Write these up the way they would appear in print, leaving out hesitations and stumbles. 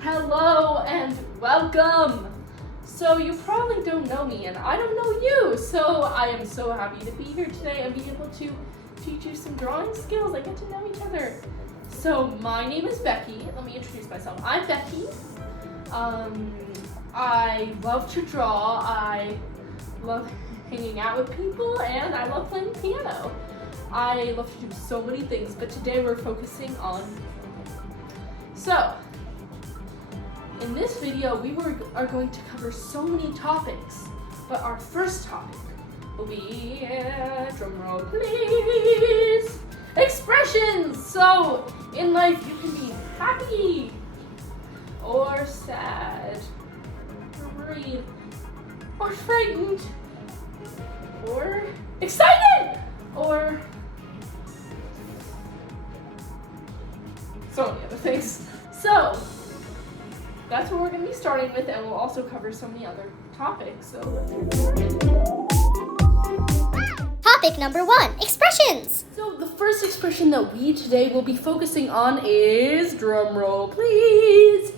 Hello and welcome! So you probably don't know me and I don't know you, so I am so happy to be here today and be able to teach you some drawing skills and get to know each other. So my name is Becky. Let me introduce myself. I'm Becky. I love to draw. I love hanging out with people and I love playing piano. I love to do so many things, but today we're focusing on So, in this video, we are going to cover so many topics, but our first topic will be, drumroll please, expressions. So, in life, you can be happy, or sad, or worried, or frightened, or excited, or so many other things. So, that's what we're going to be starting with, and we'll also cover so many other topics. So let's get started. Topic number 1, expressions. So the first expression that we today will be focusing on is, drumroll please,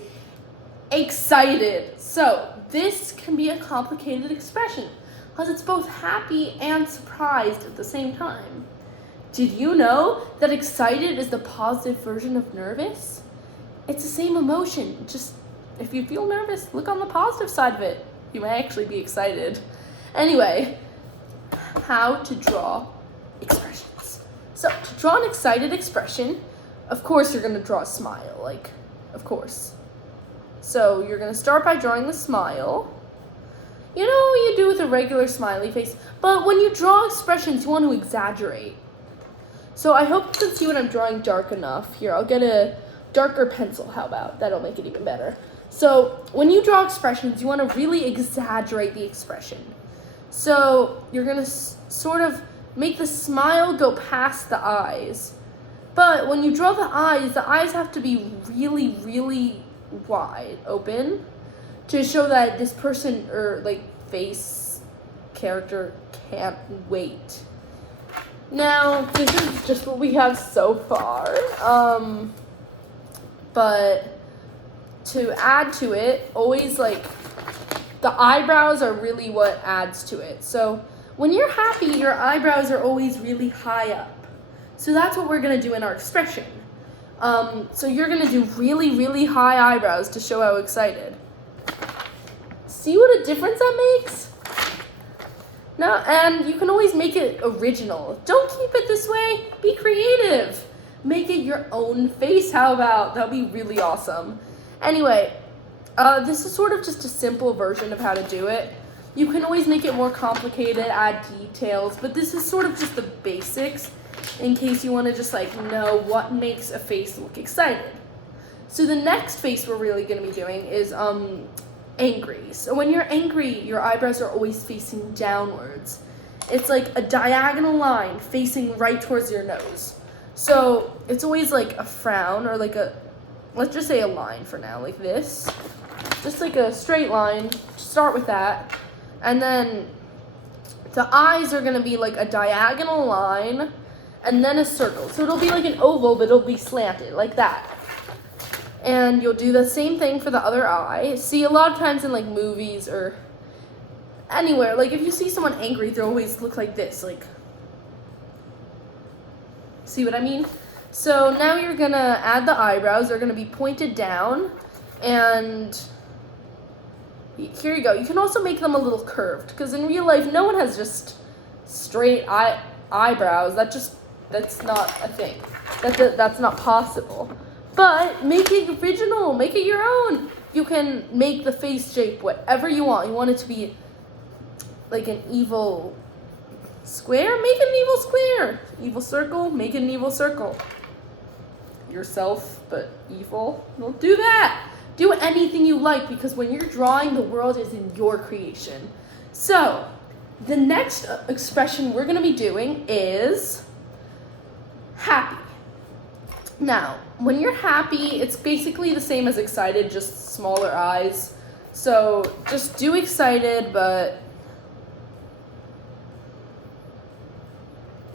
excited. So this can be a complicated expression because it's both happy and surprised at the same time. Did you know that excited is the positive version of nervous? It's the same emotion, just if you feel nervous, look on the positive side of it. You may actually be excited. Anyway, how to draw expressions. So to draw an excited expression, of course you're going to draw a smile, of course. So you're going to start by drawing the smile. You know what you do with a regular smiley face, but when you draw expressions, you want to exaggerate. So I hope you can see what I'm drawing dark enough. Here, I'll get a darker pencil, how about? That'll make it even better. So when you draw expressions, you want to really exaggerate the expression. So you're going to sort of make the smile go past the eyes. But when you draw the eyes have to be really, really wide open to show that this person or face character can't wait. Now, this is just what we have so far. But to add to it, always the eyebrows are really what adds to it. So when you're happy, your eyebrows are always really high up. So that's what we're gonna do in our expression. So you're gonna do really, really high eyebrows to show how excited. See what a difference that makes? No, and you can always make it original. Don't keep it this way, be creative. Make it your own face, how about? That'll be really awesome. Anyway, this is sort of just a simple version of how to do it. You can always make it more complicated, add details, but this is sort of just the basics in case you want to just know what makes a face look excited. So the next face we're really going to be doing is angry. So when you're angry, your eyebrows are always facing downwards. It's like a diagonal line facing right towards your nose. So it's always a frown or let's just say a line for now, like this. Just a straight line, start with that. And then the eyes are gonna be a diagonal line and then a circle. So it'll be like an oval, but it'll be slanted, like that. And you'll do the same thing for the other eye. See, a lot of times in movies or anywhere, if you see someone angry, they always look like this, see what I mean? So now you're gonna add the eyebrows. They're gonna be pointed down, and here you go. You can also make them a little curved, because in real life, no one has just straight eyebrows. That's not a thing. That's not possible. But make it original. Make it your own. You can make the face shape whatever you want. You want it to be like an evil square? Make it an evil square. Evil circle? Make it an evil circle. Yourself, but evil? Well, do that. Do anything you like, because when you're drawing, the world is in your creation. So, the next expression we're going to be doing is happy. Now, when you're happy, it's basically the same as excited, just smaller eyes. So, just do excited, but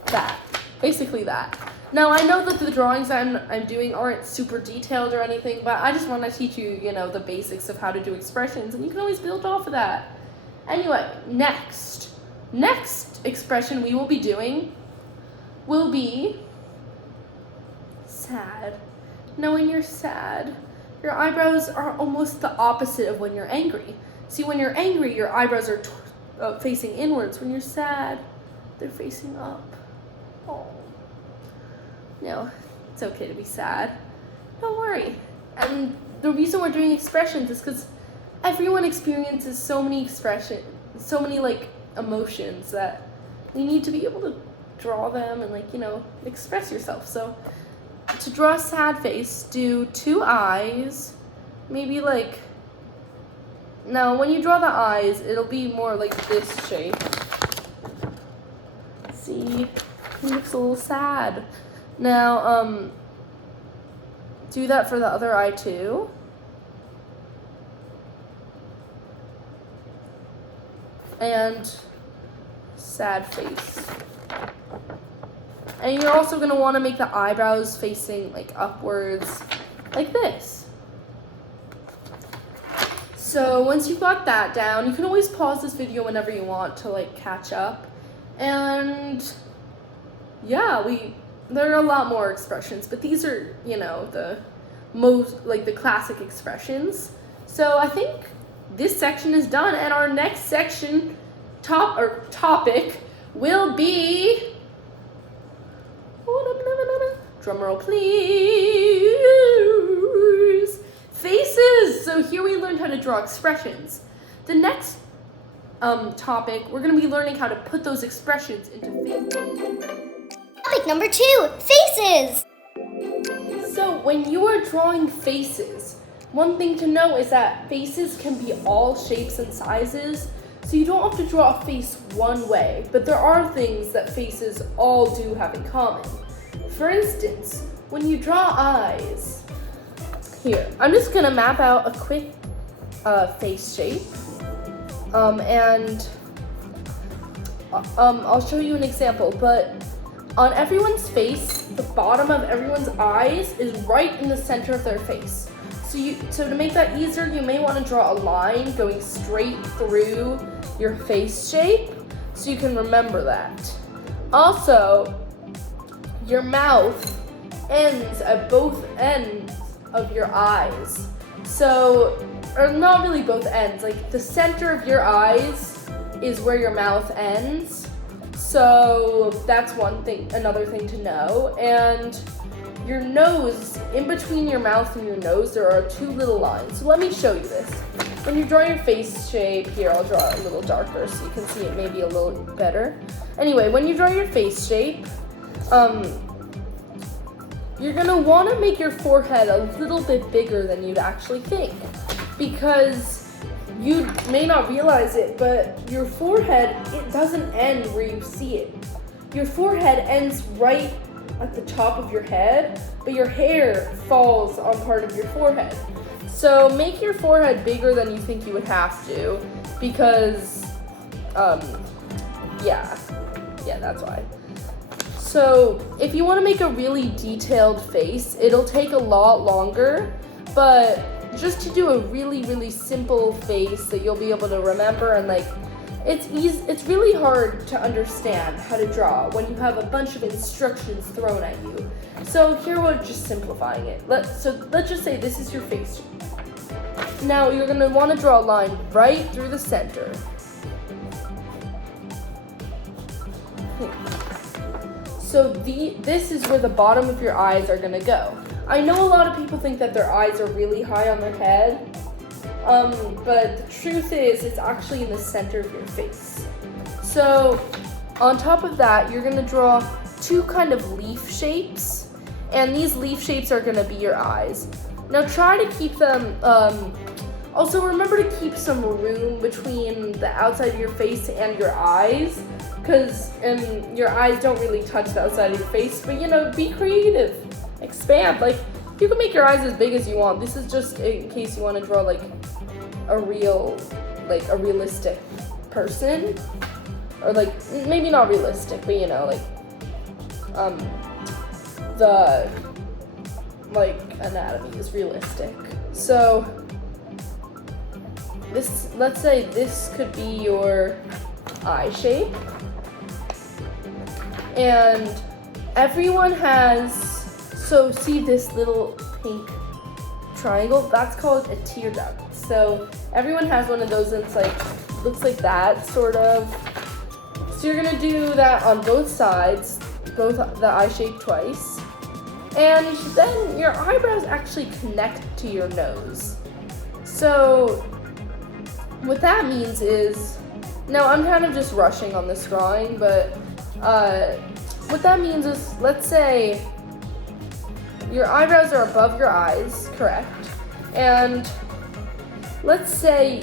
that. Basically that. Now, I know that the drawings I'm doing aren't super detailed or anything, but I just want to teach you, the basics of how to do expressions, and you can always build off of that. Anyway, next expression we will be doing will be sad. Now, when you're sad, your eyebrows are almost the opposite of when you're angry. See, when you're angry, your eyebrows are facing inwards. When you're sad, they're facing up. Oh. No, it's okay to be sad. Don't worry. And the reason we're doing expressions is because everyone experiences so many expressions, so many emotions that you need to be able to draw them and express yourself. So to draw a sad face, do 2 eyes, maybe now when you draw the eyes, it'll be more like this shape. See, he looks a little sad. Now, do that for the other eye too. And sad face. And you're also going to want to make the eyebrows facing upwards, like this. So once you've got that down, you can always pause this video whenever you want to catch up. And yeah, there are a lot more expressions, but these are, the most, the classic expressions. So I think this section is done, and our next section, topic, will be, drumroll please, faces. So here we learned how to draw expressions. The next topic, we're going to be learning how to put those expressions into faces. Topic number 2, faces. So when you are drawing faces, one thing to know is that faces can be all shapes and sizes, so you don't have to draw a face one way, but there are things that faces all do have in common. For instance, when you draw eyes, here, I'm just gonna map out a quick face shape, and I'll show you an example, but on everyone's face, the bottom of everyone's eyes is right in the center of their face. So to make that easier, you may want to draw a line going straight through your face shape so you can remember that. Also, your mouth ends at both ends of your eyes. So, or not really both ends, the center of your eyes is where your mouth ends. So that's another thing to know. And your nose, in between your mouth and your nose, there are 2 little lines. So let me show you this. When you draw your face shape, here, I'll draw it a little darker so you can see it maybe a little better. Anyway, when you draw your face shape, you're gonna wanna make your forehead a little bit bigger than you'd actually think, because you may not realize it, but your forehead, it doesn't end where you see it. Your forehead ends right at the top of your head, but your hair falls on part of your forehead. So make your forehead bigger than you think you would have to, because, yeah, that's why. So if you want to make a really detailed face, it'll take a lot longer, but just to do a really, really simple face that you'll be able to remember, and it's really hard to understand how to draw when you have a bunch of instructions thrown at you. So here we're just simplifying it. Let's just say this is your face. Now you're going to want to draw a line right through the center. So this is where the bottom of your eyes are going to go. I know a lot of people think that their eyes are really high on their head, but the truth is it's actually in the center of your face. So on top of that, you're going to draw 2 kind of leaf shapes, and these leaf shapes are going to be your eyes. Now try to keep them, also remember to keep some room between the outside of your face and your eyes, because your eyes don't really touch the outside of your face, but be creative. Expand. You can make your eyes as big as you want. This is just in case you want to draw a realistic person, or maybe not realistic, but the like anatomy is realistic. So this, let's say this could be your eye shape, and everyone has, so see this little pink triangle, that's called a tear duct. So everyone has one of those, and it's like, looks like that sort of. So you're gonna do that on both sides, both the eye shape twice, and then your eyebrows actually connect to your nose. So what that means is, now I'm kind of just rushing on this drawing, but what that means is, let's say your eyebrows are above your eyes, correct? And let's say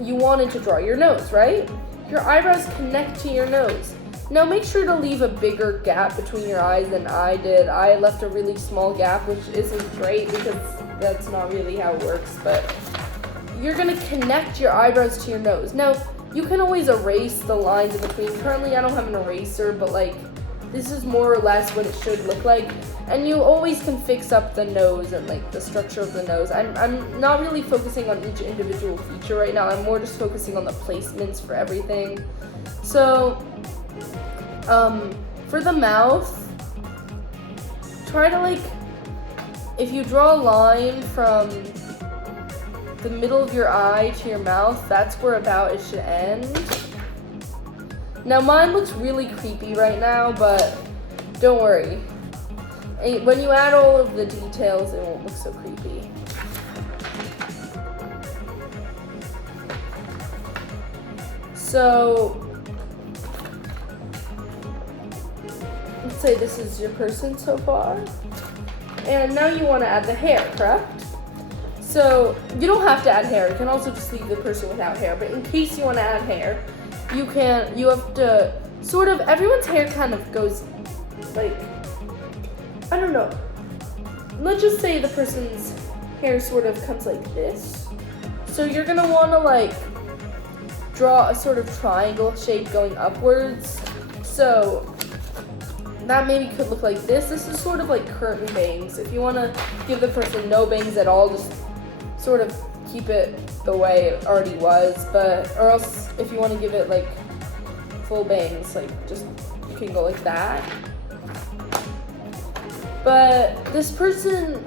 you wanted to draw your nose, right? Your eyebrows connect to your nose. Now make sure to leave a bigger gap between your eyes than I did. I left a really small gap, which isn't great because that's not really how it works, but you're gonna connect your eyebrows to your nose. Now, you can always erase the lines in between. Currently, I don't have an eraser, but like, this is more or less what it should look like. And you always can fix up the nose and like the structure of the nose. I'm not really focusing on each individual feature right now. I'm more just focusing on the placements for everything. So, for the mouth, try to like, if you draw a line from the middle of your eye to your mouth, that's where about it should end. Now mine looks really creepy right now, but don't worry. When you add all of the details, it won't look so creepy. So, let's say this is your person so far. And now you want to add the hair, correct? So, you don't have to add hair. You can also just leave the person without hair. But in case you want to add hair, you have to sort of, everyone's hair kind of goes like, I don't know. Let's just say the person's hair sort of comes like this. So you're gonna want to like draw a sort of triangle shape going upwards. So that maybe could look like this. This is sort of like curtain bangs. If you want to give the person no bangs at all, just sort of keep it the way it already was. But, or else if you want to give it like full bangs, like just, you can go like that. But this person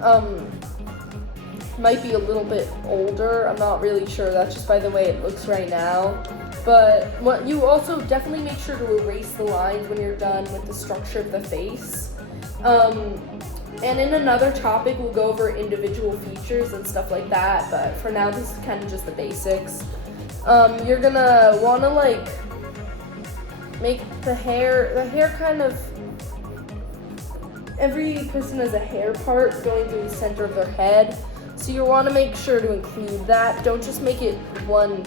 might be a little bit older. I'm not really sure. That's just by the way it looks right now. But what you also definitely make sure to erase the lines when you're done with the structure of the face. And in another topic, we'll go over individual features and stuff like that. But for now, this is kind of just the basics. You're gonna want to like make the hair kind of, every person has a hair part going through the center of their head. So you want to make sure to include that. Don't just make it one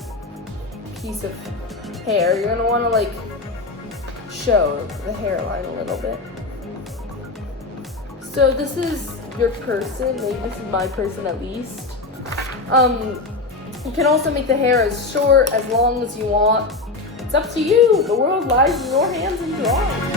piece of hair. You're going to want to like show the hairline a little bit. So this is your person. Maybe this is my person at least. You can also make the hair as short, as long as you want. It's up to you. The world lies in your hands and drawing.